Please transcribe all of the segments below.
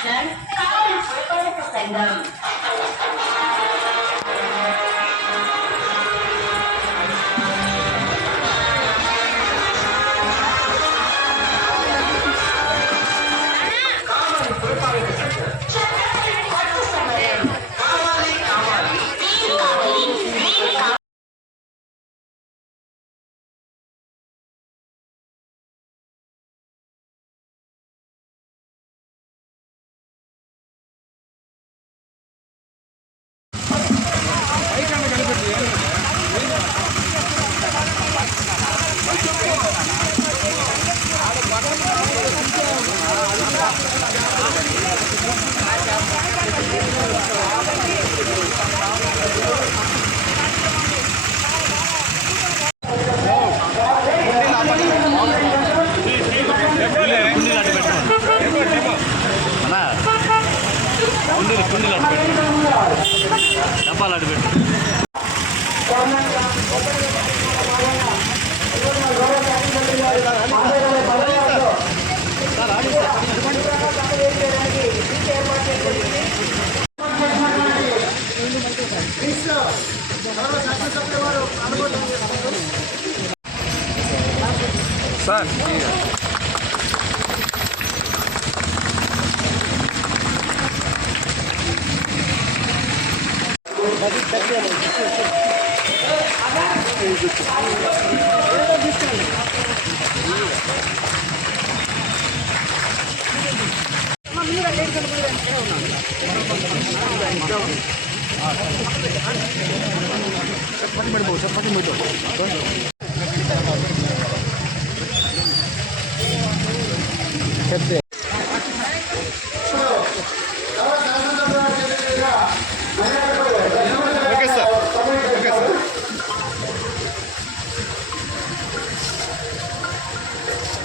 section, how is representing them? Chapati ಮಾಡ್ಬೋದು ಚಪಾತಿ ಮಾಡ್ಬೋದು ಕತ್ತೆ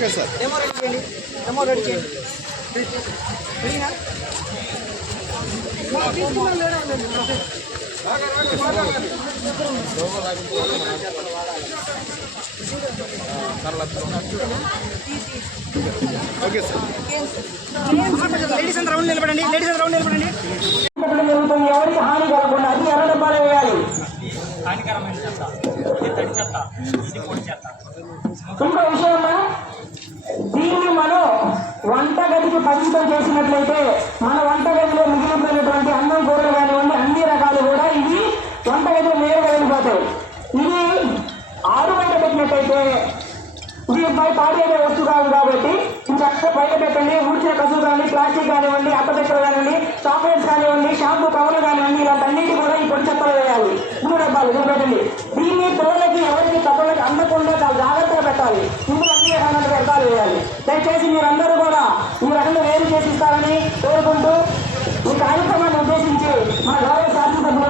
okay sir. Demo ready చేయండి. డెమో రెడీ చేయండి. Okay sir. లేడీస్ అంతా రౌండ్ నిలబడండి. లేడీస్ అంతా రౌండ్ నిలబడండి. జరుగుతుంది ఎవరికి హాని కలగకుండా అది ఎర్ర డబ్బాలు వేయాలి ఇంకో విషయం దీన్ని మనం వంటగదికి పరిమితం చేసినట్లయితే మన వంటగదిలో మిగిలిపోయినటువంటి అన్నం కూరలు కానివ్వండి అన్ని రకాలు కూడా ఇవి వంటగదిలో నేరుగా వెళ్ళిపోతాయి. ఇది ఆరు గంట పెట్టినట్టయితే ఇది పై పాడేదే వస్తువు కాదు కాబట్టి ఇది చక్కగా బయట పెట్టండి. ఊడ్చిన కసువు కానీ ప్లాస్టిక్ కానివ్వండి అప్పచెక్కలు కానివ్వండి చాక్లెట్స్ కానివ్వండి షాంపూ కవర్లు కానివ్వండి ఇలాంటి అన్నింటి కూడా ఈ పొడి చెత్తలు వేయాలి. మూడు డబ్బాలు ఇది పెట్టండి. దీన్ని పిల్లలకి ఎవరికి కప్పలకి అందకుండా చాలా జాగ్రత్తగా పెట్టాలి. ఇందులో అన్ని రకాల దయచేసి మీరందరూ కూడా ఈ రకంగా వేరు చేసి ఇస్తారని కోరుకుంటూ ఈ కార్యక్రమాన్ని ఉద్దేశించి మన గౌరవ శాసనసభ్యులు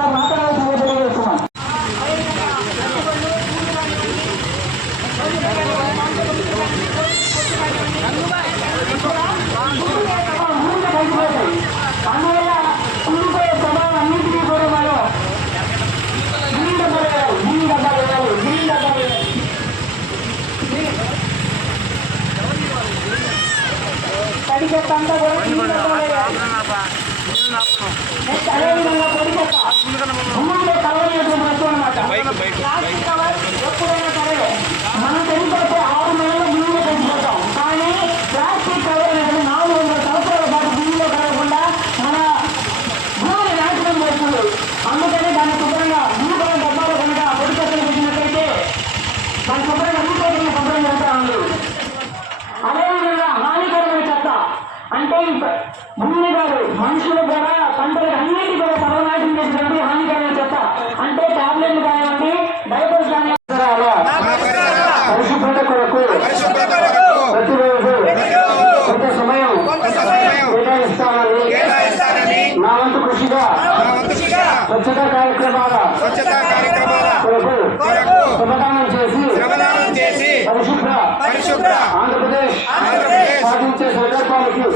పరిగెత్తంతా కూడా ముందులో కలవలేటువంటి వస్తువు అనమాట ఎప్పుడైనా సరే మనం తెలుసుకో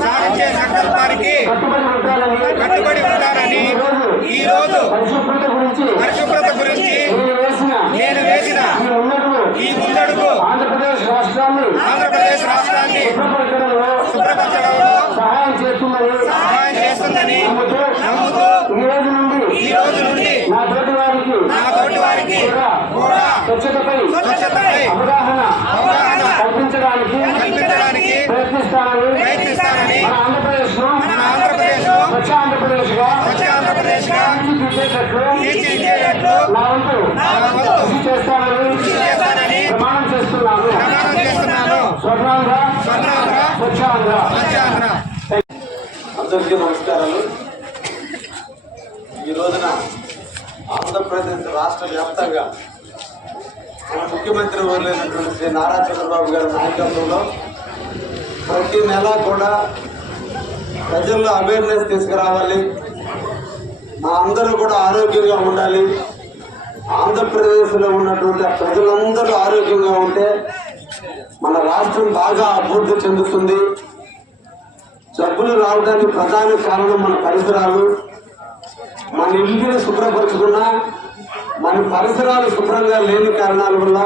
సాధించే సంకల్పానికి కట్టుబడి ఉంటానని కట్టుబడి ఉంటానని ఈ రోజు ఈ రోజు పరిశుభ్రత గురించి నేను వేసిన ఈ ముందడుగు ఆంధ్రప్రదేశ్ రాష్ట్రాన్ని శుభ్రపరచడంలో సహాయం చేస్తుందని నమ్ముతూ ఈ రోజు నుండి నా తోటి వారికి కూడా స్వచ్ఛతపై అవగాహన అవగాహన కల్పించడానికి ప్రయత్నిస్తానని మన ఆంధ్రప్రదేశ్ను మన ఆంధ్రప్రదేశ్ను స్వచ్ఛ ఆంధ్రప్రదేశ్గా స్వచ్ఛ ఆంధ్రప్రదేశ్గా తీర్చిదిద్దేటట్లు తీర్చిదిద్దేటట్లు నా వంతు నా వంతు కృషి చేస్తానని ప్రమాణం చేస్తున్నాను అందరికీ నమస్కారాలు. ఈ రోజున ఆంధ్రప్రదేశ్ రాష్ట్ర వ్యాప్తంగా మన ముఖ్యమంత్రి వర్లైనటువంటి శ్రీ నారా చంద్రబాబు గారి నాయకత్వంలో ప్రతి నెల కూడా ప్రజల్లో అవేర్నెస్ తీసుకురావాలి. మా అందరూ కూడా ఆరోగ్యంగా ఉండాలి. ఆంధ్రప్రదేశ్లో ఉన్నటువంటి ఆ ప్రజలందరూ ఆరోగ్యంగా ఉంటే మన రాష్ట్రం బాగా అభివృద్ధి చెందుతుంది. జబ్బులు రావడానికి ప్రధాన కారణం మన పరిసరాలు. మన ఇంటిని శుభ్రపరచుకున్నా మన పరిసరాలు శుభ్రంగా లేని కారణాల వల్ల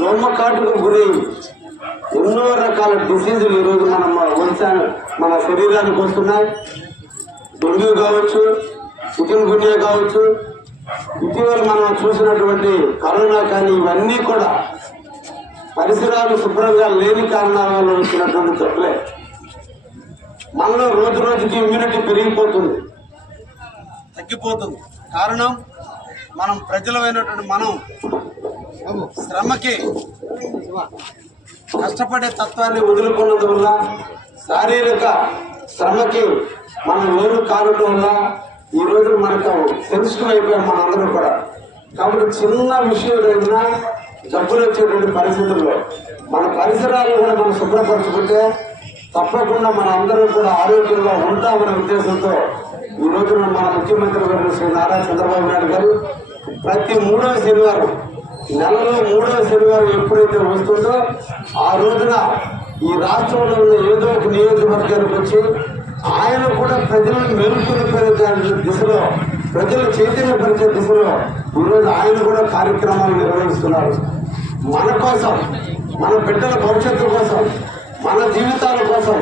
దోమకాటుకు గురి ఎన్నో రకాల డిసీజులు ఈరోజు మనం సమస్యలు మన శరీరానికి వస్తున్నాయి డెంగ్యూ కావచ్చు చికెన్ గున్యా కావచ్చు. ఇటీవల మనం చూసినటువంటి కరోనా కానీ ఇవన్నీ కూడా పరిసరాలు శుభ్రంగా లేని కారణాల వల్ల వచ్చినటువంటి జబ్బులే మనలో రోజు రోజుకి ఇమ్యూనిటీ పెరిగిపోతుంది. తగ్గిపోతుంది. కారణం మనం ప్రజలమైనటువంటి మనం శ్రమకి కష్టపడే తత్వాన్ని వదులుకున్నందువల్ల శారీరక శ్రమకి మనం లోను కావడం వల్ల ఈ రోజు మనకు సెన్సిటివ్ అయిపోయాం మన కూడా. కాబట్టి చిన్న విషయం జబ్బులు వచ్చేటువంటి పరిస్థితుల్లో మన పరిసరాలను కూడా మనం శుభ్రపరచుకుంటే తప్పకుండా మన అందరూ కూడా ఆరోగ్యంగా ఉంటామనే ఉద్దేశంతో ఈ రోజున మన ముఖ్యమంత్రి గారు శ్రీ నారా చంద్రబాబు నాయుడు గారు ప్రతి మూడవ శనివారం నెలలో మూడవ శనివారం ఎప్పుడైతే వస్తుందో ఆ రోజున ఈ రాష్ట్రంలో ఏదో ఒక నియోజకవర్గానికి వచ్చి ఆయన కూడా ప్రజలను మేలుకొనిపోయే దిశలో ప్రజలు చైతన్యపరిచే దిశలో ఈరోజు ఆయన కూడా కార్యక్రమాలు నిర్వహిస్తున్నారు. మన కోసం మన బిడ్డల భవిష్యత్తు కోసం మన జీవితాల కోసం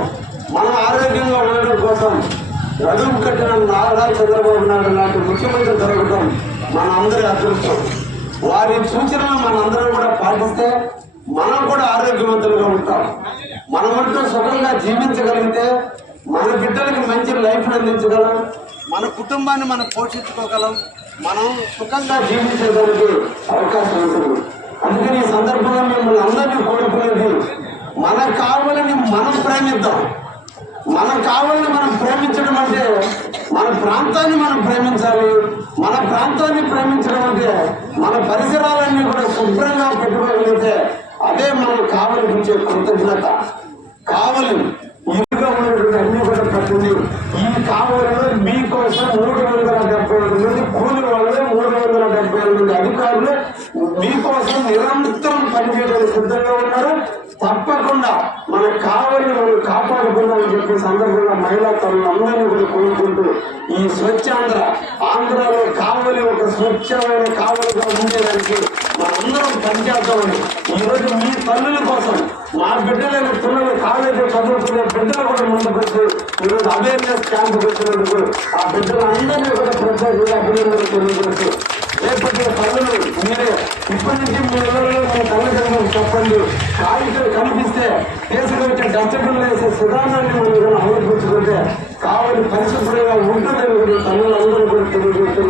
మన ఆరోగ్యంగా ఉండడం కోసం నడుము కట్టిన నారా చంద్రబాబు నాయుడు లాంటి ముఖ్యమంత్రి జరగడం మన అందరి అదృష్టం. వారి సూచనలు మన అందరం కూడా పాటిస్తే మనం కూడా ఆరోగ్యవంతులుగా ఉంటాం. మనమంటూ సుఖంగా జీవించగలిగితే మన బిడ్డలకి మంచి లైఫ్ అందించగలం. మన కుటుంబాన్ని మనం పోషించుకోగలం. మనం సుఖంగా జీవించడానికి అవకాశం ఉంటుంది. అందుకని ఈ సందర్భంగా మిమ్మల్ని అందరినీ కోరుకునేది మన కావాలని మనం ప్రేమిద్దాం. మన కావాలని మనం ప్రేమించడం అంటే మన ప్రాంతాన్ని మనం ప్రేమించాలి. మన ప్రాంతాన్ని ప్రేమించడం అంటే మన పరిసరాలన్నీ కూడా శుభ్రంగా పెట్టుకోగలిగితే అదే మనం కావలిపించే కృతజ్ఞత. కావలి మన కావలి మనం కాపాడుకుందామని చెప్పే సందర్భంగా మహిళా తల్లులందరినీ కూడా కోరుకుంటూ ఈ స్వచ్ఛాంధ్ర ఆంధ్రలో కావలి ఒక స్వచ్ఛమైన కావలిగా ఉండేదానికి మనందరం పనిచేద్దామని ఈ రోజు మీ తల్లుల కోసం మా బిడ్డలైన పిల్లలు కాలేజీ చదువుకునే బిడ్డలు కూడా ముందుకు వచ్చి ఈరోజు అవేర్నెస్ క్యాంప్ వచ్చినందుకు ఆ బిడ్డలందరినీ కూడా ప్రత్యేకంగా అభినందనలు తెలియజేస్తూ చేపట్టిన పనులు మీరు. ఇప్పటి నుంచి మూడు నెలల్లో మన పనులు కనుక చెప్పండి. కాగితాలు కనిపిస్తే తీసుకొచ్చి డస్ట్బిన్ వేసే సిద్ధాంతాన్ని మనం ఆలోచించుకుంటే కావాలి పరిశుభ్రంగా ఉంటుందని తల్లులందరూ కూడా తెలియజేస్తూ